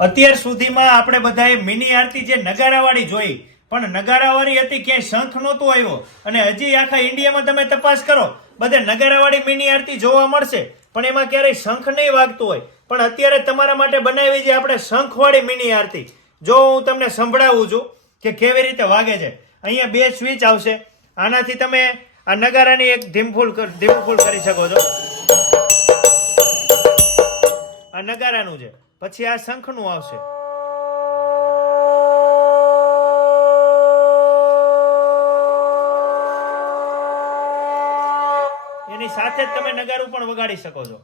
અત્યાર સુધીમાં આપણે બધાએ મિની આરતી જે નગારાવાળી જોઈ, પણ નગારાવાળી હતી ક્યાંય શંખ નહોતો આવ્યો. અને હજી આખા ઇન્ડિયામાં તમે તપાસ કરો, બધે નગારાવાળી મિની આરતી જોવા મળશે, પણ એમાં ક્યારેય શંખ નહીં વાગતું હોય. પણ અત્યારે તમારા માટે બનાવી છે આપણે શંખવાળી મિની આરતી. જો હું તમને સંભળાવું છું કે કેવી રીતે વાગે છે. અહીંયા બે સ્વિચ આવશે. આનાથી તમે આ નગારાની એક ધીમફૂલ ધીમફૂલ કરી શકો છો. આ નગારાનું છે. પછી આ શંખનું આવશે. એની સાથે જ તમે નગારું પણ વગાડી શકો છો.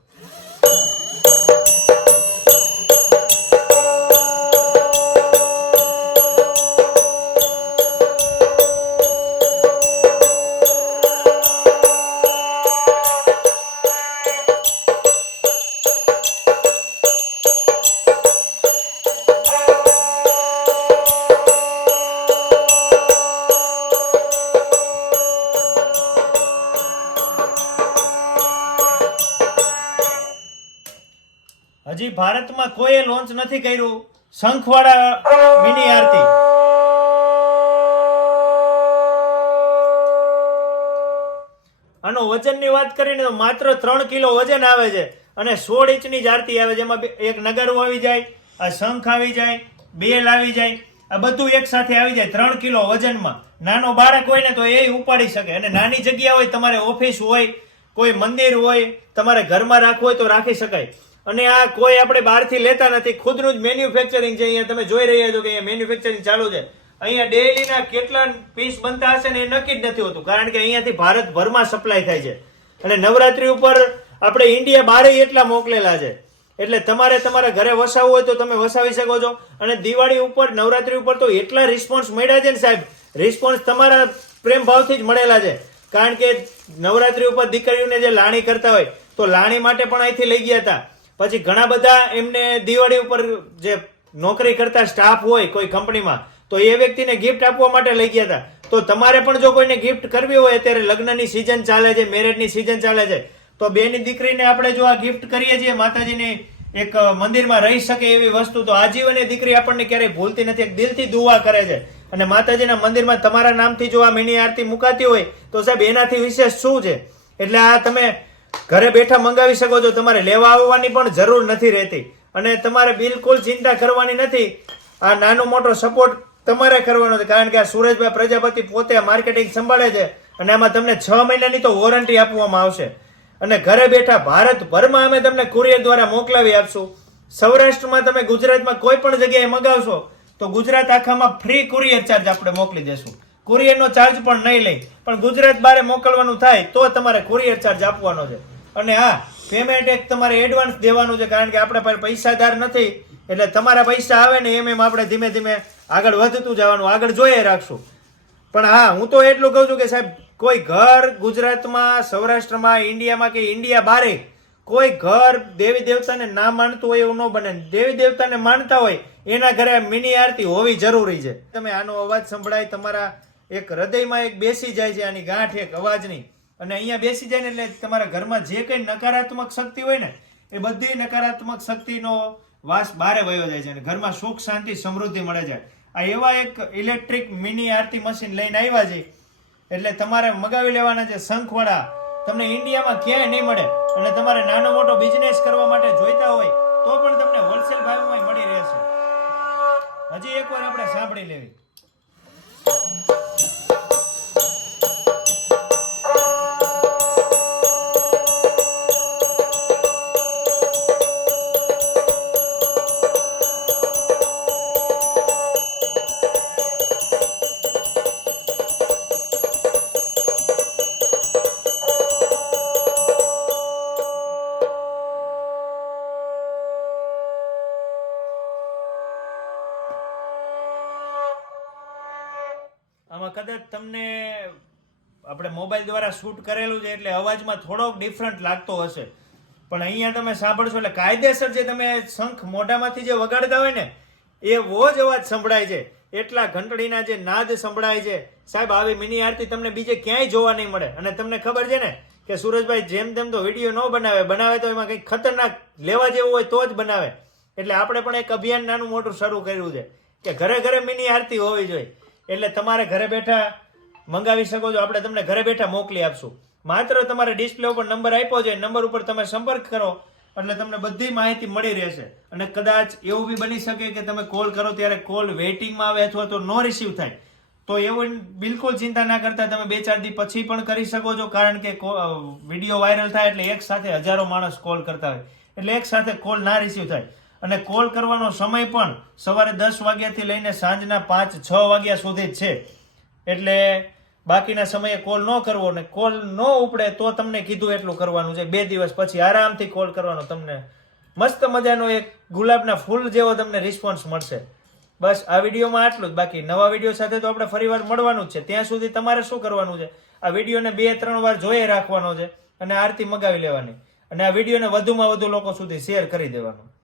હજી ભારતમાં કોઈએ લોન્ચ નથી કર્યું. શંખવાળા મિની આરતી. આનો વજનની વાત કરીને તો માત્ર ત્રણ કિલો વજન આવે છે અને સોળ ઇંચની જ આરતી આવે છે. એમાં એક નગારું આવી જાય, આ શંખ આવી જાય, બેલ આવી જાય, આ બધું એક સાથે આવી જાય ત્રણ કિલો વજનમાં. નાનો બાળક હોય ને તો એ ઉપાડી શકે. અને નાની જગ્યા હોય, તમારે ઓફિસ હોય, કોઈ મંદિર હોય, તમારે ઘરમાં રાખવું હોય તો રાખી શકાય. અને આ કોઈ આપણે બહારથી લેતા નથી. ખુદનું જ મેન્યુફેક્ચરિંગ છે, અહીંયા તમે જોઈ રહ્યા છો કે અહીંયા મેન્યુફેક્ચરિંગ ચાલુ છે. અહીંયા ડેલીના કેટલા પીસ બનતા હશે ને એ નક્કી જ નથી હોતું, કારણ કે અહીંયાથી ભારતભરમાં સપ્લાય થાય છે. અને નવરાત્રી ઉપર આપણે ઇન્ડિયા બારે એટલા મોકલેલા છે. એટલે તમારે તમારા ઘરે વસાવવું હોય તો તમે વસાવી શકો છો. અને દિવાળી ઉપર, નવરાત્રી ઉપર તો એટલા રિસ્પોન્સ મળ્યા છે ને સાહેબ. રિસ્પોન્સ તમારા પ્રેમ ભાવથી જ મળેલા છે. કારણ કે નવરાત્રી ઉપર દીકરીઓને જે લાણી કરતા હોય, તો લાણી માટે પણ અહીંથી લઈ ગયા હતા. પછી ઘણા બધા એમને દિવાળી ઉપર જે નોકરી કરતા સ્ટાફ હોય કોઈ કંપનીમાં તો એ વ્યક્તિને ગિફ્ટ આપવા માટે લઈ ગયા હતા. તો તમારે પણ જો કોઈને ગિફ્ટ કરવી હોય, અત્યારે લગ્નની સિઝન ચાલે છે મેરેજની સિઝન ચાલે છે, તો બેની દીકરીને આપણે જો આ ગિફ્ટ કરીએ છીએ, માતાજીની એક મંદિરમાં રહી શકે એવી વસ્તુ, તો આજીવન એ દીકરી આપણને ક્યારેય ભૂલતી નથી, એક દિલથી દુઆ કરે છે. અને માતાજીના મંદિરમાં તમારા નામથી જો આ મિની આરતી મુકાતી હોય, તો સાહેબ એનાથી વિશેષ શું છે? એટલે આ તમે ઘરે બેઠા મંગાવી શકો છો. તમારે લેવા આવવાની પણ જરૂર નથી રહેતી. અને તમારે બિલકુલ ચિંતા કરવાની નથી. આ નાનો મોટો સપોર્ટ તમારે કરવાનો છે. કારણ કે આ સુરેશભાઈ પ્રજાપતિ પોતે માર્કેટિંગ સંભાળે છે અને આમાં તમને છ મહિનાની તો વોરંટી આપવામાં આવશે. અને ઘરે બેઠા ભારતભરમાં અમે તમને કુરિયર દ્વારા મોકલાવી આપશું. સૌરાષ્ટ્રમાં તમે ગુજરાતમાં કોઈ પણ જગ્યાએ મગાવશો, તો ગુજરાત આખામાં ફ્રી કુરિયર ચાર્જ આપણે મોકલી દેશું. કુરિયરનો ચાર્જ પણ નહીં લઈ પણ ગુજરાત બારે મોકલવાનું થાય, તો તમારે કુરિયર ચાર્જ આપવાનો છે. અને હા પેમેન્ટ એક તમારે એડવાન્સ દેવાનું છે, કારણ કે આપણે પાસે પૈસાદાર નથી. એટલે તમારા પૈસા આવે ને એમ એમ આપણે ધીમે ધીમે આગળ વધતું જવાનું, આગળ જોઈએ રાખશું. પણ હા, હું તો એટલું કહું છું કે સાહેબ, કોઈ ઘર ગુજરાતમાં, સૌરાષ્ટ્રમાં, ઇન્ડિયામાં કે ઇન્ડિયા બારે કોઈ ઘર દેવી દેવતાને ના માનતું હોય એવું ન બને. દેવી દેવતાને માનતા હોય, એના ઘરે મિની આરતી હોવી જરૂરી છે. તમે આનો અવાજ સંભળાય, તમારા એક હૃદયમાં એક બેસી જાય છે, આની ગાંઠ, એક અવાજની. અને અહીંયા બેસી જાય ને એટલે તમારા ઘરમાં જે કંઈ નકારાત્મક શક્તિ હોય ને, એ બધી નકારાત્મક શક્તિનો વાસ બારે વયો જાય છે અને ઘરમાં સુખ, શાંતિ, સમૃદ્ધિ મળે છે. આ એવા એક ઇલેક્ટ્રિક મિની આરતી મશીન લઈને આવ્યા છે. એટલે તમારે મગાવી લેવાના છે શંખવાળા તમને ઇન્ડિયામાં ક્યાંય નહીં મળે. અને તમારે નાનો મોટો બિઝનેસ કરવા માટે જોઈતા હોય, તો પણ તમને હોલસેલ ભાવમાં મળી રહેશે. હજી એકવાર આપણે સાંભળી લેવી. આમાં કદાચ તમને આપણે મોબાઈલ દ્વારા શૂટ કરેલું છે એટલે અવાજમાં થોડોક ડિફરન્ટ લાગતો હશે. પણ અહીંયા તમે સાંભળશો એટલે કાયદેસર જે તમે શંખ મોઢામાંથી જે વગાડતા હોય ને એવો જ અવાજ સંભળાય છે. એટલા ઘંટડીના જે નાદ સંભળાય છે. સાહેબ, આવી મિની આરતી તમને બીજે ક્યાંય જોવા નહીં મળે. અને તમને ખબર છે ને કે સુરજભાઈ જેમ તેમ તો વીડિયો ન બનાવે. બનાવે તો એમાં કંઈક ખતરનાક લેવા જેવું હોય તો જ બનાવે. એટલે આપણે પણ એક અભિયાન નાનું મોટું શરૂ કર્યું છે કે ઘરે ઘરે મિની આરતી હોવી જોઈએ. એટલે તમારે ઘરે બેઠા મંગાવી શકો છો. આપણે તમને ઘરે બેઠા મોકલી આપશું. માત્ર તમારે ડિસ્પ્લે ઉપર નંબર આપ્યો છે નંબર ઉપર તમે સંપર્ક કરો, એટલે તમને બધી માહિતી મળી રહેશે. અને કદાચ એવું બી બની શકે કે તમે કોલ કરો ત્યારે કોલ વેઇટિંગમાં આવે અથવા તો નો રિસીવ થાય. તો એવું બિલકુલ ચિંતા ના કરતા તમે બે ચાર દી પછી પણ કરી શકો છો, કારણ કે વીડિયો વાયરલ થાય એટલે એક સાથે હજારો માણસ કોલ કરતા હોય. એટલે એક સાથે કોલ ના રિસીવ થાય. અને કોલ કરવાનો સમય પણ સવારે દસ વાગ્યાથી લઈને સાંજના પાંચ, છ વાગ્યા સુધી જ છે. એટલે બાકીના સમયે કોલ ન કરવો ને કોલ ન ઉપડે તો તમને કીધું એટલું કરવાનું છે. બે દિવસ પછી આરામથી કોલ કરવાનો તમને મસ્ત મજાનો એક ગુલાબના ફૂલ જેવો તમને રિસ્પોન્સ મળશે. બસ આ વિડીયોમાં આટલું જ. બાકી નવા વીડિયો સાથે તો આપણે ફરીવાર મળવાનું જ છે. ત્યાં સુધી તમારે શું કરવાનું છે? આ વિડીયોને બે, ત્રણ વાર જોઈ રાખવાનો છે અને આરતી મગાવી લેવાની. અને આ વિડીયોને વધુમાં વધુ લોકો સુધી શેર કરી દેવાનો.